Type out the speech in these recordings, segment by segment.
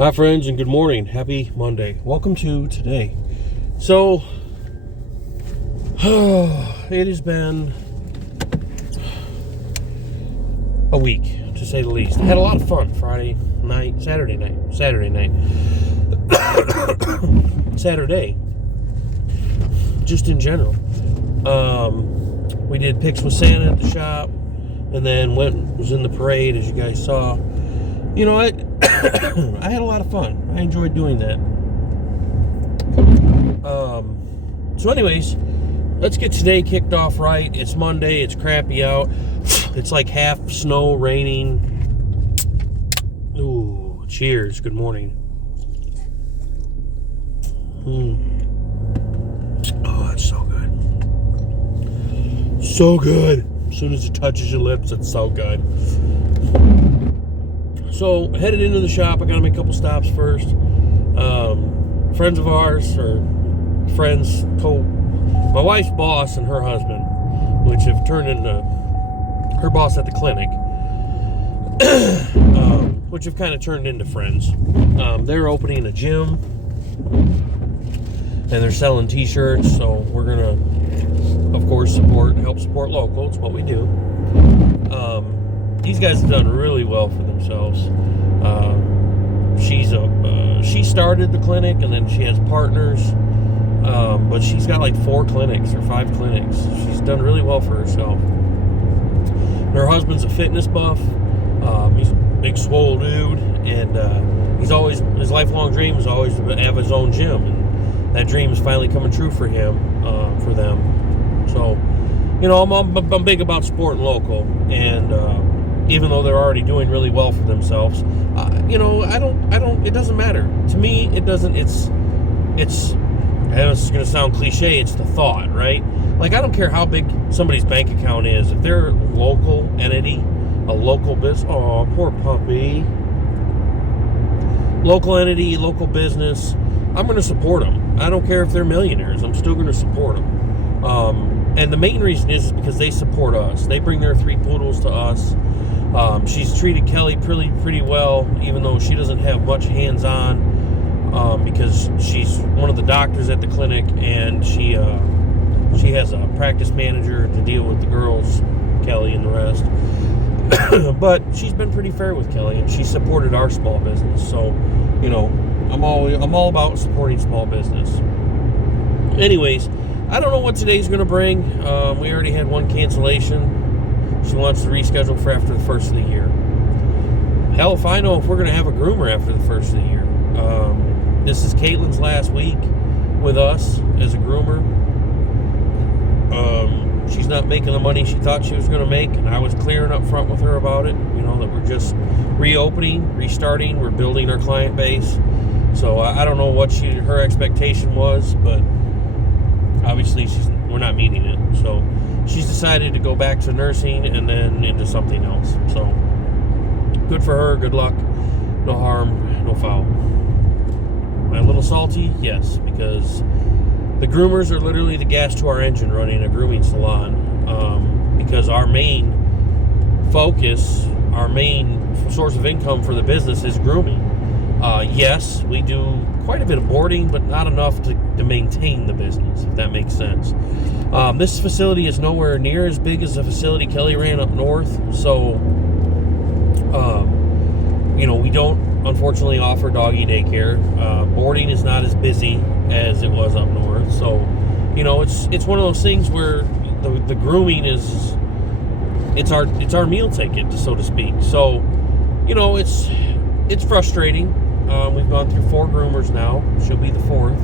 Hi friends, and good morning. Happy Monday. Welcome to today. So it has been a week, to say the least. I had a lot of fun Saturday just in general. We did picks with Santa at the shop, and then was in the parade, as you guys saw. You know, I had a lot of fun. I enjoyed doing that. So anyways, let's get today kicked off right. It's Monday. It's crappy out. It's like half snow, raining. Ooh, cheers. Good morning. Oh, that's so good. So good. As soon as it touches your lips, it's so good. So, headed into the shop. I got to make a couple stops first. Friends of ours, or friends, my wife's boss and her husband, which have turned into her boss at the clinic, which have kind of turned into friends. They're opening a gym, and they're selling t-shirts, so we're going to, of course, help support local. It's what we do. These guys have done really well for themselves. She started the clinic, and then she has partners, but she's got like 4 clinics or 5 clinics. She's done really well for herself. Her husband's a fitness buff. He's a big swole dude, and his lifelong dream is always to have his own gym, and that dream is finally coming true for him, for them. So, you know, I'm big about supporting local, and even though they're already doing really well for themselves, you know, it doesn't matter. To me, it doesn't, it's going to sound cliche, it's the thought, right? Like, I don't care how big somebody's bank account is. If they're a local entity, a local business, oh, poor puppy. Local entity, local business, I'm going to support them. I don't care if they're millionaires. I'm still going to support them. And the main reason is because they support us. They bring their 3 poodles to us. She's treated Kelly pretty well, even though she doesn't have much hands-on, because she's one of the doctors at the clinic, and she has a practice manager to deal with the girls, Kelly and the rest. But she's been pretty fair with Kelly, and she supported our small business. So, you know, I'm all about supporting small business. Anyways, I don't know what today's going to bring. We already had one cancellation. She wants to reschedule for after the first of the year. Hell, if I know if we're going to have a groomer after the first of the year. This is Caitlin's last week with us as a groomer. She's not making the money she thought she was going to make, and I was clearing up front with her about it. You know, that we're just reopening, restarting, we're building our client base. So I don't know what her expectation was, but obviously we're not meeting it. So she's decided to go back to nursing and then into something else. So good for her. Good luck. No harm, no foul. Am I a little salty? Yes, because the groomers are literally the gas to our engine running a grooming salon, because our main focus, our main source of income for the business is grooming. Yes, we do quite a bit of boarding, but not enough to maintain the business, if that makes sense. This facility is nowhere near as big as the facility Kelly ran up north, so you know, we don't unfortunately offer doggy daycare. Boarding is not as busy as it was up north, so you know, it's one of those things where the grooming is it's our meal ticket, so to speak. So you know, it's frustrating. We've gone through 4 groomers now. She'll be the 4th.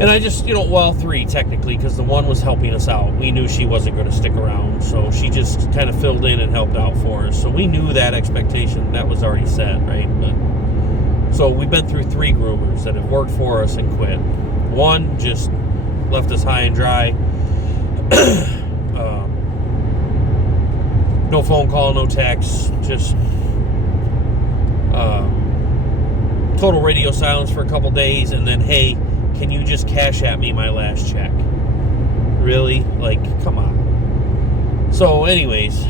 And I just, you know, well, 3 technically, because the one was helping us out. We knew she wasn't going to stick around, so she just kind of filled in and helped out for us. So we knew that expectation, that was already set, right? But so we've been through 3 groomers that have worked for us and quit. One just left us high and dry. No phone call, no text, just total radio silence for a couple days, and then, hey, can you just cash at me my last check? Really? Like, come on. So anyways,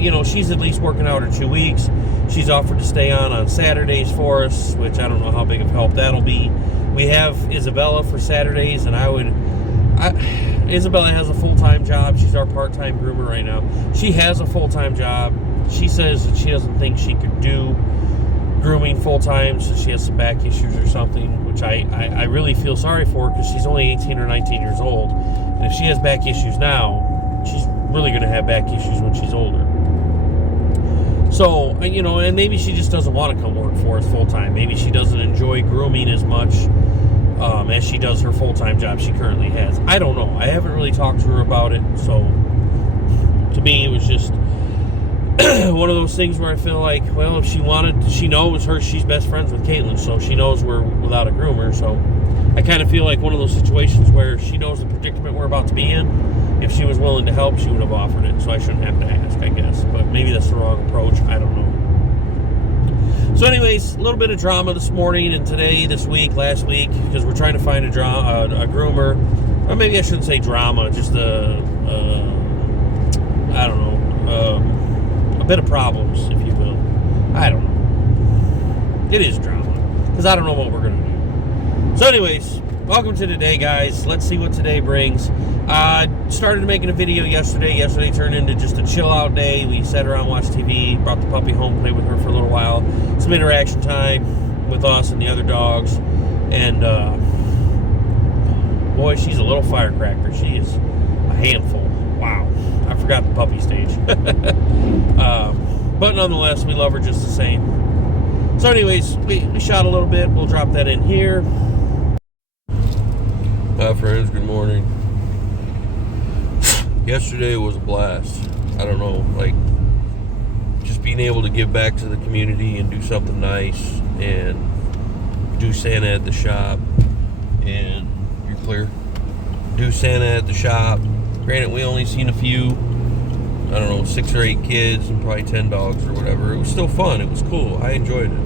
you know, she's at least working out her 2 weeks. She's offered to stay on Saturdays for us, which I don't know how big of help that'll be. We have Isabella for Saturdays, and Isabella has a full-time job. She's our part-time groomer right now. She has a full-time job. She says that she doesn't think she could do grooming full-time, so she has some back issues or something, which I really feel sorry for, because she's only 18 or 19 years old. And if she has back issues now, she's really going to have back issues when she's older. So, you know, and maybe she just doesn't want to come work for us full-time. Maybe she doesn't enjoy grooming as much as she does her full-time job she currently has. I don't know. I haven't really talked to her about it. So, to me, it was just one of those things where I feel like, well, if she wanted, she knows she's best friends with Caitlin, so she knows we're without a groomer. So, I kind of feel like one of those situations where she knows the predicament we're about to be in. If she was willing to help, she would have offered it, so I shouldn't have to ask, I guess. But maybe that's the wrong approach. I don't know. So anyways, a little bit of drama this morning and today, this week, last week, because we're trying to find a groomer. Or maybe I shouldn't say drama, just a bit of problems, if you will. I don't know. It is drama, because I don't know what we're going to do. So anyways, welcome to today, guys. Let's see what today brings. Started making a video yesterday. Yesterday turned into just a chill out day. We sat around, watched TV, brought the puppy home, played with her for a little while. Some interaction time with us and the other dogs. And boy, she's a little firecracker. She is a handful. Wow. I forgot the puppy stage. But nonetheless, we love her just the same. So anyways, we shot a little bit. We'll drop that in here. Hi friends, good morning. Yesterday was a blast. I don't know, like, just being able to give back to the community and do something nice and do Santa at the shop. And you're clear. Do Santa at the shop. Granted, we only seen a few, I don't know, 6 or 8 kids and probably 10 dogs or whatever. It was still fun. It was cool. I enjoyed it.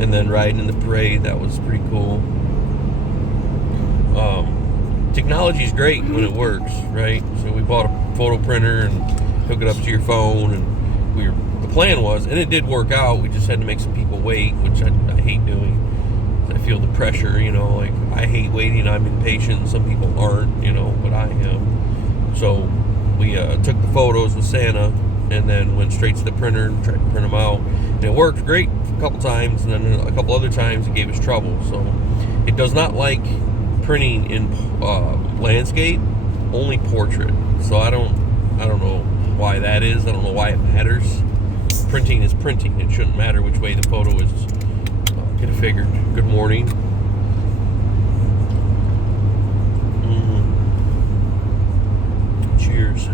And then riding in the parade, that was pretty cool. Technology is great when it works, right? So we bought a photo printer and hook it up to your phone, and the plan was, and it did work out. We just had to make some people wait, which I hate doing. I feel the pressure, you know, like I hate waiting. I'm impatient. Some people aren't, you know, but I am. So we took the photos with Santa and then went straight to the printer and tried to print them out. And it worked great a couple times, and then a couple other times it gave us trouble. So it does not like printing in landscape, only portrait. So I don't know why that is. I don't know why it matters. Printing is printing. It shouldn't matter which way the photo is. Get it figured. Good morning. Cheers.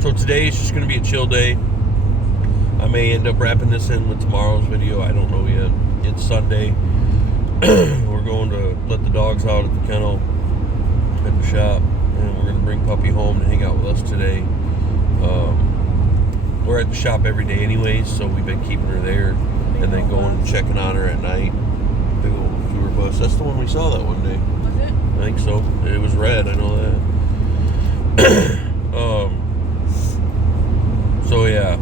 So today is just going to be a chill day. I may end up wrapping this in with tomorrow's video. I don't know yet. It's Sunday. We're going to let the dogs out at the kennel at the shop, and we're going to bring Puppy home to hang out with us today. We're at the shop every day anyways, so we've been keeping her there and then going and checking on her at night. Big old tour bus. That's the one we saw that one day. Was it? I think so. It was red, I know that. So yeah,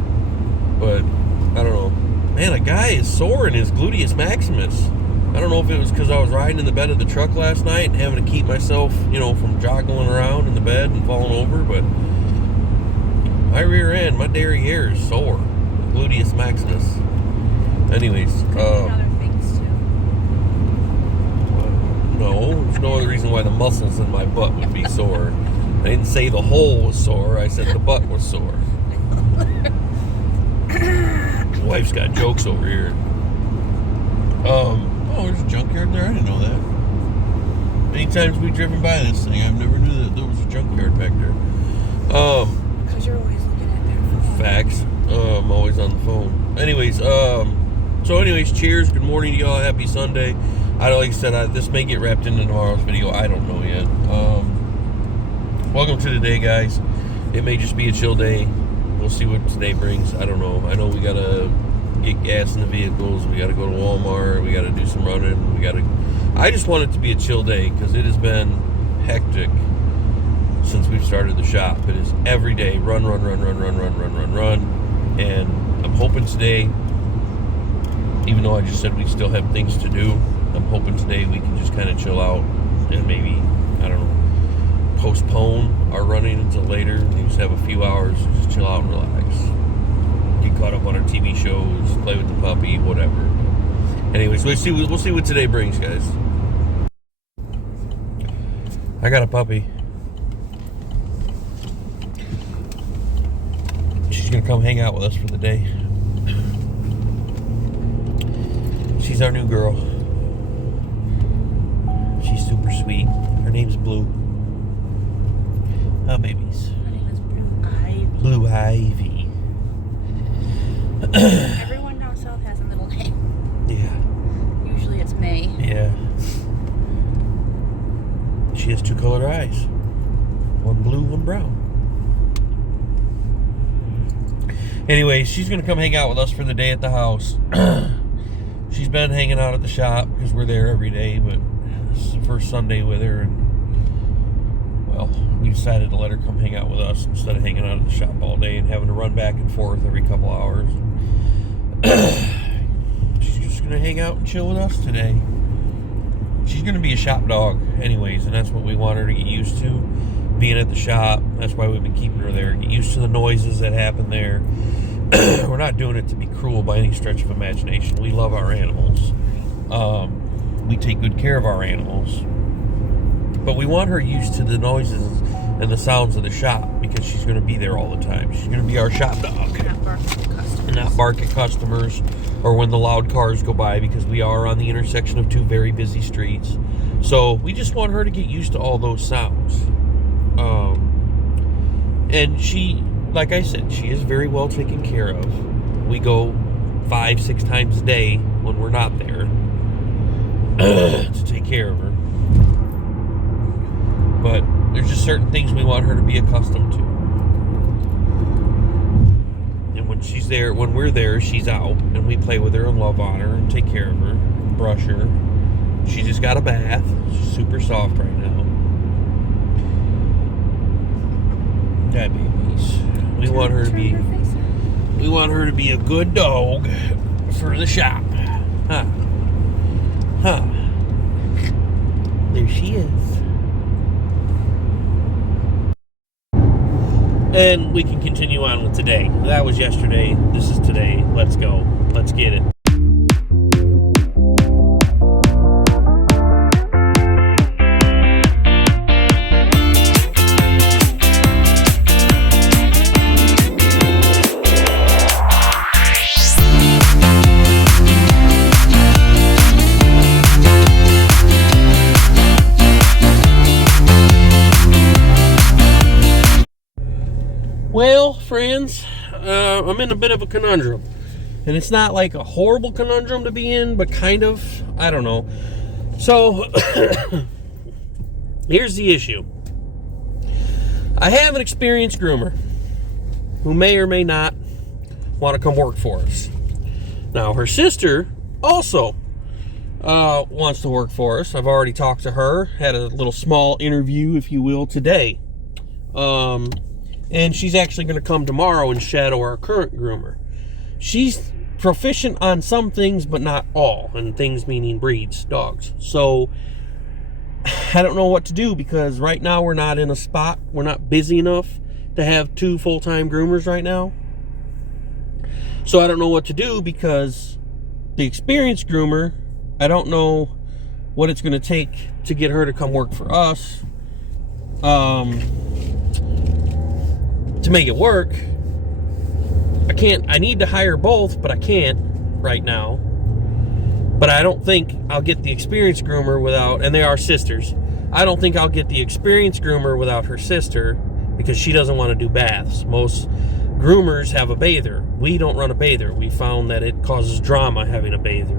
but I don't know. Man, a guy is sore in his gluteus maximus. I don't know if it was because I was riding in the bed of the truck last night and having to keep myself, you know, from joggling around in the bed and falling over, but my rear end, my derriere is sore. Gluteus maximus. Anyways, Other things too. no, there's no other reason why the muscles in my butt would be sore. I didn't say the hole was sore, I said the butt was sore. Wife's got jokes over here. Oh, there's a junkyard there? I didn't know that. Many times we've driven by this thing, I've never knew that there was a junkyard back there. Because you're always looking at their phone. Facts. I'm always on the phone. Anyways, cheers. Good morning to y'all. Happy Sunday. Like I said, this may get wrapped into tomorrow's video. I don't know yet. Welcome to today, guys. It may just be a chill day. We'll see what today brings. I don't know. I know we gotta get gas in the vehicles. We gotta go to Walmart. We gotta do some running. I just want it to be a chill day because it has been hectic since we've started the shop. It is every day run. And I'm hoping today, even though I just said we still have things to do, I'm hoping today we can just kind of chill out and maybe, I don't know, postpone our running until later and just have a few hours to just chill out and relax. Get caught up on our TV shows, play with the puppy, whatever. Anyways, we'll see what today brings, guys. I got a puppy. She's gonna come hang out with us for the day. She's our new girl. She's super sweet. Her name's Blue. Oh, babies. Her name is Blue Ivy. Blue Ivy. Everyone down south has a middle name. Yeah. Usually it's May. Yeah. She has two colored eyes. One blue, one brown. Anyway, she's going to come hang out with us for the day at the house. She's been hanging out at the shop because we're there every day, but this is the first Sunday with her, and well, we decided to let her come hang out with us instead of hanging out at the shop all day and having to run back and forth every couple hours. She's just going to hang out and chill with us today. She's going to be a shop dog anyways, and that's what we want her to get used to, being at the shop. That's why we've been keeping her there. Get used to the noises that happen there. We're not doing it to be cruel by any stretch of imagination. We love our animals. We take good care of our animals. But we want her used to the noises and the sounds of the shop because she's going to be there all the time. She's going to be our shop dog. Not bark at customers. Not bark at customers or when the loud cars go by, because we are on the intersection of two very busy streets. So we just want her to get used to all those sounds. And she, like I said, she is very well taken care of. We go 5-6 times a day when we're not there to take care of her. But there's just certain things we want her to be accustomed to. And when she's there, when we're there, she's out, and we play with her and love on her and take care of her, brush her. She just got a bath. She's super soft right now. Yeah, babies. We want her to be a good dog for the shop. Huh. There she is. And we can continue on with today. That was yesterday. This is today. Let's go. Let's get it. Well, friends, I'm in a bit of a conundrum. And it's not like a horrible conundrum to be in, but kind of, I don't know. So, here's the issue. I have an experienced groomer who may or may not want to come work for us. Now, her sister also wants to work for us. I've already talked to her, had a little small interview, if you will, today. And she's actually going to come tomorrow and shadow our current groomer. She's proficient on some things, but not all. And things meaning breeds, dogs. So, I don't know what to do because right now we're not in a spot. We're not busy enough to have 2 full-time groomers right now. So, I don't know what to do because the experienced groomer, I don't know what it's going to take to get her to come work for us. To make it work, I need to hire both, but I can't right now. But I don't think I'll get the experienced groomer without, and they are sisters. I don't think I'll get the experienced groomer without her sister because she doesn't want to do baths. Most groomers have a bather. We don't run a bather. We found that it causes drama having a bather.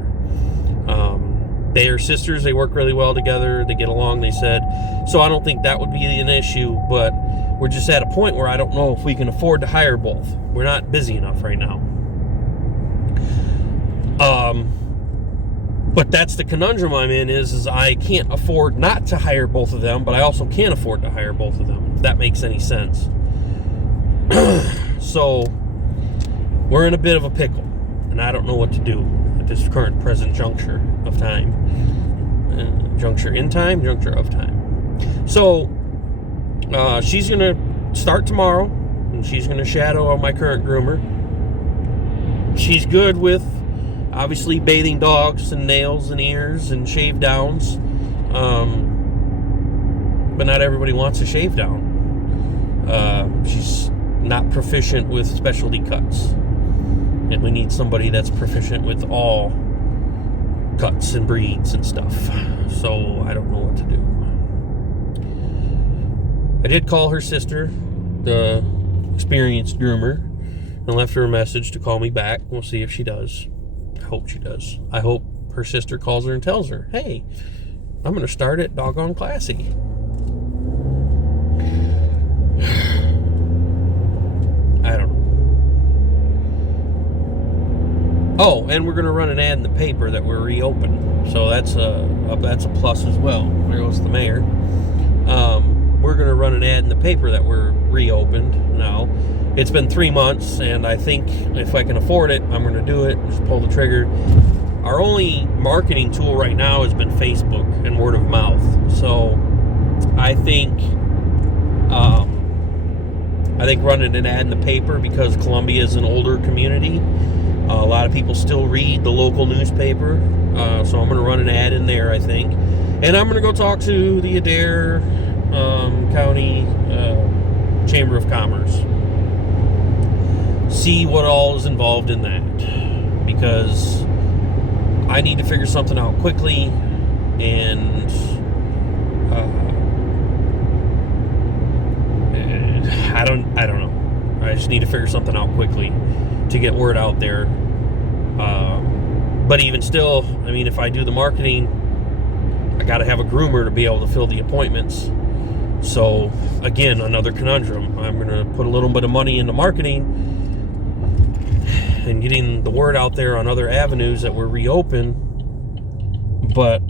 They are sisters. They work really well together. They get along, they said. So I don't think that would be an issue, but we're just at a point where I don't know if we can afford to hire both. We're not busy enough right now. But that's the conundrum I'm in is I can't afford not to hire both of them, but I also can't afford to hire both of them, if that makes any sense. So we're in a bit of a pickle, and I don't know what to do at this current present juncture of time. Juncture in time, juncture of time. So she's going to start tomorrow, and she's going to shadow my current groomer. She's good with, obviously, bathing dogs and nails and ears and shave downs. But not everybody wants a shave down. She's not proficient with specialty cuts. And we need somebody that's proficient with all cuts and breeds and stuff. So I don't know what to do. I did call her sister, the experienced groomer, and left her a message to call me back. We'll see if she does. I hope she does. I hope her sister calls her and tells her, hey, I'm going to start at Doggone Classy. I don't know. Oh, and we're going to run an ad in the paper that we're reopened. So that's a plus as well. There goes the mayor. We're going to run an ad in the paper that we're reopened now. It's been 3 months, and I think if I can afford it, I'm going to do it. Just pull the trigger. Our only marketing tool right now has been Facebook and word of mouth. So I think running an ad in the paper, because Columbia is an older community, a lot of people still read the local newspaper. So I'm going to run an ad in there, I think. And I'm going to go talk to the Adair County Chamber of Commerce. See what all is involved in that. Because I need to figure something out quickly. And I don't know. I just need to figure something out quickly to get word out there. But even still, I mean, if I do the marketing, I got to have a groomer to be able to fill the appointments. So, again, another conundrum. I'm going to put a little bit of money into marketing and getting the word out there on other avenues that we're reopened. But,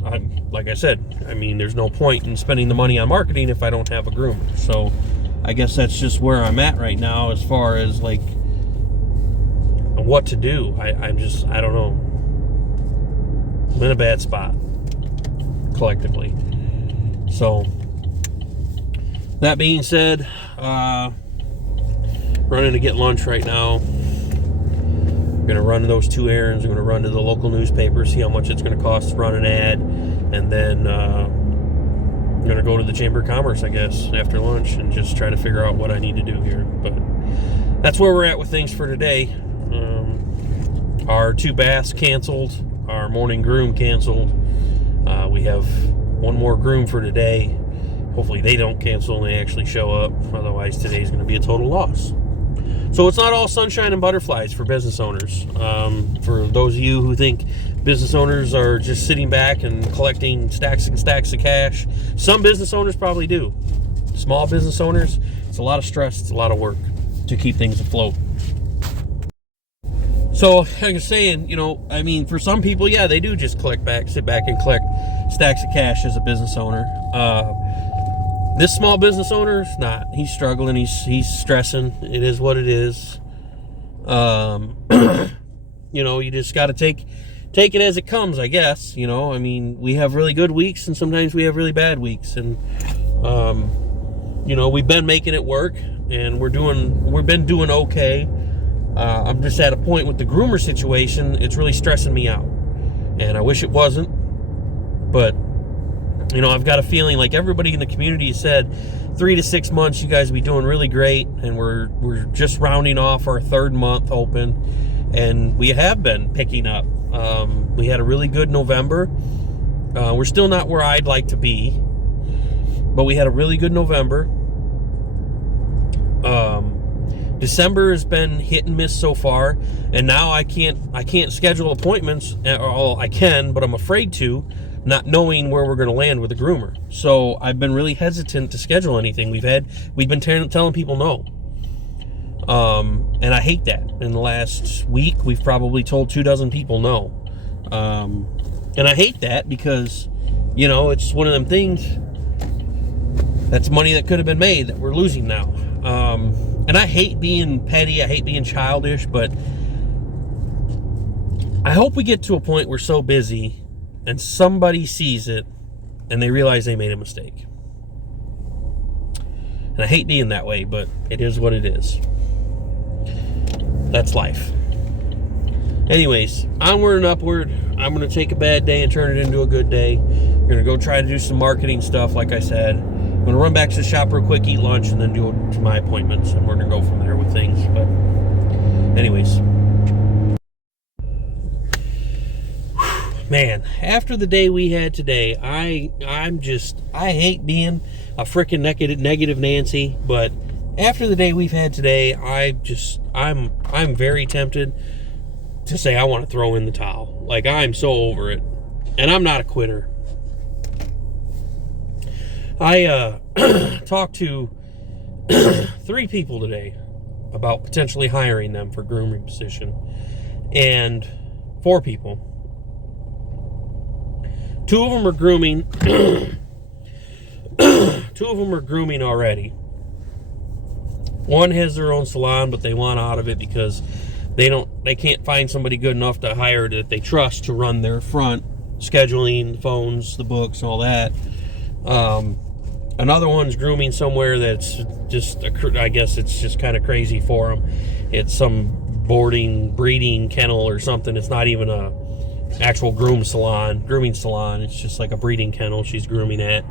like I said, I mean, there's no point in spending the money on marketing if I don't have a groomer. So, I guess that's just where I'm at right now as far as, like, what to do. I don't know. I'm in a bad spot collectively. So that being said, running to get lunch right now. I'm gonna run those 2 errands. I'm gonna run to the local newspaper, see how much it's gonna cost to run an ad, and then I'm gonna go to the Chamber of Commerce, I guess, after lunch, and just try to figure out what I need to do here. But that's where we're at with things for today. Our 2 baths canceled. Our morning groom canceled. We have 1 more groom for today. Hopefully they don't cancel and they actually show up. Otherwise, today's going to be a total loss. So it's not all sunshine and butterflies for business owners. For those of you who think business owners are just sitting back and collecting stacks and stacks of cash, some business owners probably do. Small business owners, it's a lot of stress, it's a lot of work to keep things afloat. So, like I was saying, you know, I mean, for some people, yeah, they do just sit back and collect stacks of cash as a business owner. This small business owner is not. He's struggling. He's stressing. It is what it is. You know, you just got to take it as it comes, I guess. You know, I mean, we have really good weeks and sometimes we have really bad weeks, and you know, we've been making it work, and we've been doing okay. I'm just at a point with the groomer situation. It's really stressing me out, and I wish it wasn't, but you know, I've got a feeling like everybody in the community said 3 to 6 months you guys will be doing really great, and we're just rounding off our 3rd month open, and we have been picking up. We had a really good November. We're still not where I'd like to be, but we had a really good November. December has been hit and miss so far, and now I can't schedule appointments. Or I can, but I'm afraid to, not knowing where we're going to land with the groomer. So I've been really hesitant to schedule anything. We've been telling people no, and I hate that. In the last week, we've probably told 24 people no. And I hate that because, you know, it's one of them things that's money that could have been made that we're losing now. And I hate being petty. I hate being childish, but I hope we get to a point where we're so busy and somebody sees it and they realize they made a mistake. And I hate being that way, but it is what it is. That's life. Anyways, onward and upward. I'm going to take a bad day and turn it into a good day. We're going to go try to do some marketing stuff, like I said. I'm going to run back to the shop real quick, eat lunch, and then do my appointments, and we're going to go from there with things. But anyways. Man, after the day we had today, I hate being a freaking negative Nancy, but after the day we've had today, I'm very tempted to say I want to throw in the towel. Like, I'm so over it. And I'm not a quitter. I talked to 3 people today about potentially hiring them for grooming position. And 4 people. 2 of them are grooming. 2 of them are grooming already. One has their own salon, but they want out of it because they can't find somebody good enough to hire that they trust to run their front scheduling, the phones, the books, all that. Another one's grooming somewhere that's just I guess it's just kind of crazy for them. It's some breeding kennel or something. It's not even a actual grooming salon. It's just like a breeding kennel she's grooming at.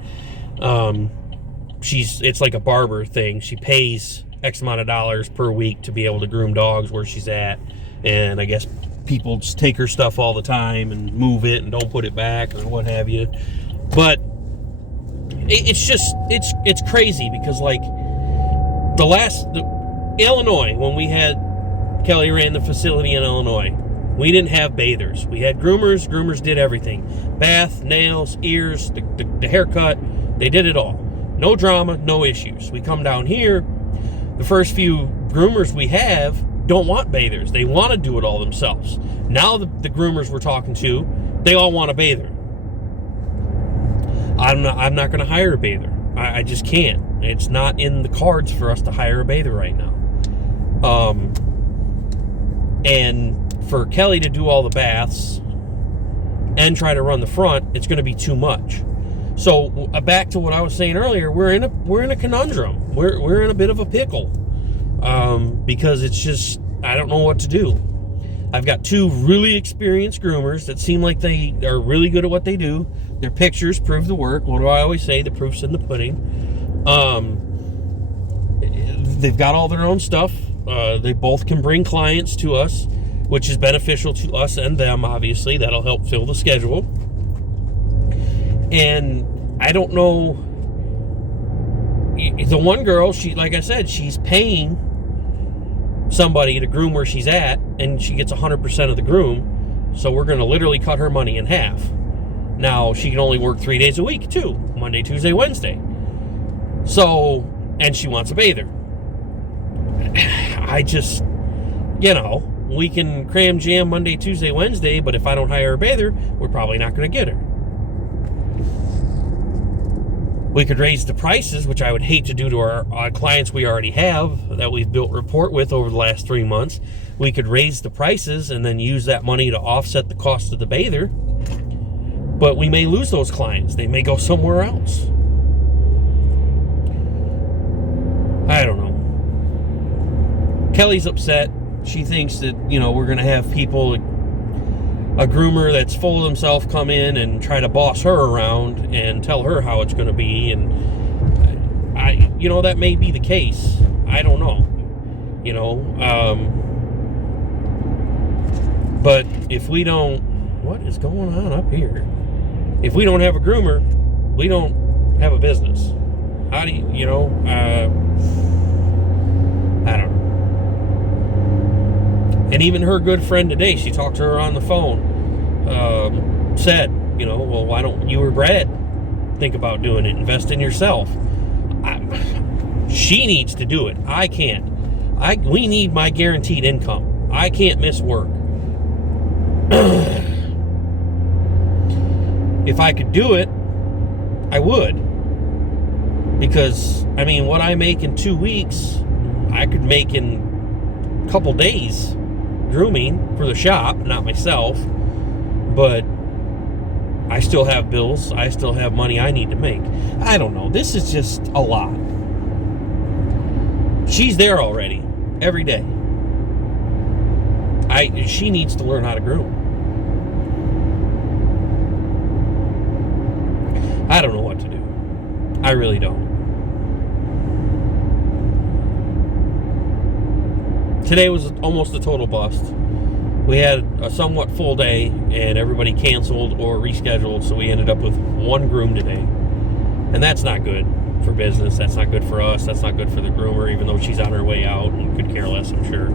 It's like a barber thing. She pays X amount of dollars per week to be able to groom dogs where she's at, and I guess people just take her stuff all the time and move it and don't put it back or what have you. But it's crazy because, like, Illinois, when we had Kelly ran the facility in Illinois, we didn't have bathers. We had groomers. Groomers did everything. Bath, nails, ears, the haircut. They did it all. No drama, no issues. We come down here, the first few groomers we have don't want bathers. They want to do it all themselves. Now the groomers we're talking to, they all want a bather. I'm not going to hire a bather. I just can't. It's not in the cards for us to hire a bather right now. And for Kelly to do all the baths and try to run the front, it's going to be too much. So back to what I was saying earlier, we're in a conundrum. We're in a bit of a pickle because it's just, I don't know what to do. I've got 2 really experienced groomers that seem like they are really good at what they do. Their pictures prove the work. What do I always say? The proof's in the pudding. They've got all their own stuff. They both can bring clients to us, which is beneficial to us and them, obviously. That'll help fill the schedule. And I don't know. The one girl, like I said, she's paying somebody to groom where she's at, and she gets 100% of the groom. So we're going to literally cut her money in half. Now, she can only work 3 days a week, too. Monday, Tuesday, Wednesday. So, and she wants a bather. I just, we can cram jam Monday, Tuesday, Wednesday, but if I don't hire a bather, we're probably not going to get her. We could raise the prices, which I would hate to do to our clients we already have that we've built rapport with over the last 3 months. We could raise the prices and then use that money to offset the cost of the bather. But we may lose those clients. They may go somewhere else. I don't know. Kelly's upset. She thinks that, we're going to have people, a groomer that's full of himself, come in and try to boss her around and tell her how it's going to be. And that may be the case. I don't know. But if we don't, what is going on up here? If we don't have a groomer, we don't have a business. How do you, I don't know. And even her good friend today, she talked to her on the phone, said, well, why don't you or Brad think about doing it? Invest in yourself. She needs to do it. I can't. We need my guaranteed income. I can't miss work. If I could do it, I would. Because, I mean, what I make in 2 weeks, I could make in a couple days grooming for the shop, not myself. But I still have bills. I still have money I need to make. I don't know. This is just a lot. She's there already, every day. She needs to learn how to groom. I don't know what to do. I really don't. Today was almost a total bust. We had a somewhat full day, and everybody canceled or rescheduled, so we ended up with one groom today. And that's not good for business. That's not good for us. That's not good for the groomer, even though she's on her way out and could care less, I'm sure.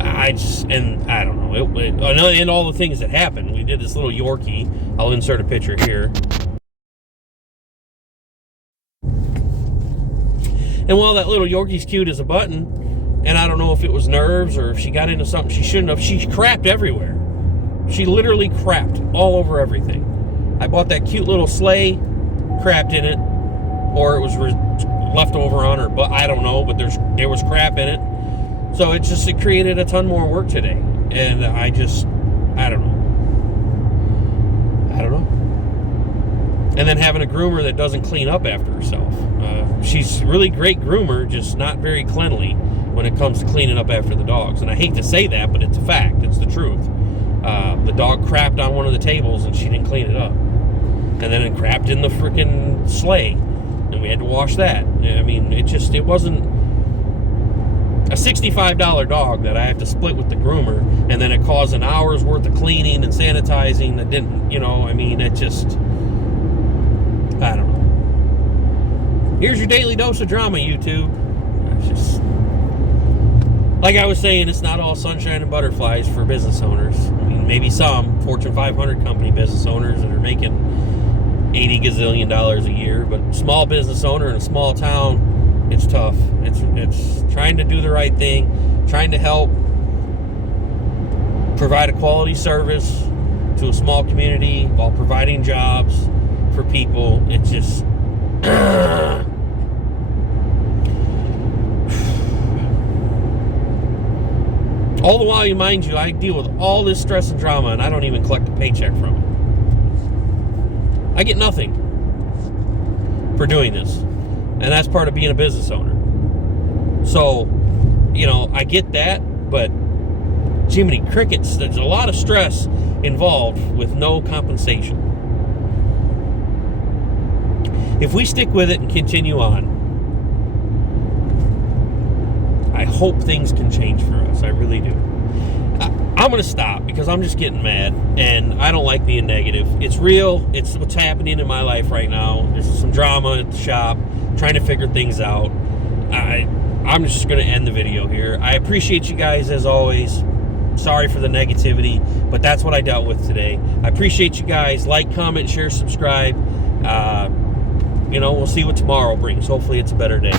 I don't know. And all the things that happened. We did this little Yorkie. I'll insert a picture here. And while that little Yorkie's cute as a button, and I don't know if it was nerves or if she got into something she shouldn't have, she crapped everywhere. She literally crapped all over everything. I bought that cute little sleigh, crapped in it, or it was left over on her, but I don't know, but there was crap in it. So it created a ton more work today. And I don't know. And then having a groomer that doesn't clean up after herself. She's a really great groomer, just not very cleanly when it comes to cleaning up after the dogs. And I hate to say that, but it's a fact. It's the truth. The dog crapped on one of the tables and she didn't clean it up. And then it crapped in the freaking sleigh. And we had to wash that. I mean, it wasn't a $65 dog that I have to split with the groomer, and then it caused an hour's worth of cleaning and sanitizing that didn't, I mean, I don't know. Here's your daily dose of drama, YouTube. It's just, like I was saying, it's not all sunshine and butterflies for business owners. I mean, maybe some Fortune 500 company business owners that are making $80 gazillion a year, but small business owner in a small town, it's tough. It's trying to do the right thing, trying to help provide a quality service to a small community while providing jobs for people. It's just all the while, mind you, I deal with all this stress and drama, and I don't even collect a paycheck from it. I get nothing for doing this. And that's part of being a business owner. So, I get that, but Jiminy Crickets, there's a lot of stress involved with no compensation. If we stick with it and continue on, I hope things can change for us. I really do. I'm going to stop because I'm just getting mad, and I don't like being negative. It's real. It's what's happening in my life right now. There's some drama at the shop, trying to figure things out. I'm just going to end the video here. I appreciate you guys as always. Sorry for the negativity, but that's what I dealt with today. I appreciate you guys. Like, comment, share, subscribe. We'll see what tomorrow brings. Hopefully it's a better day.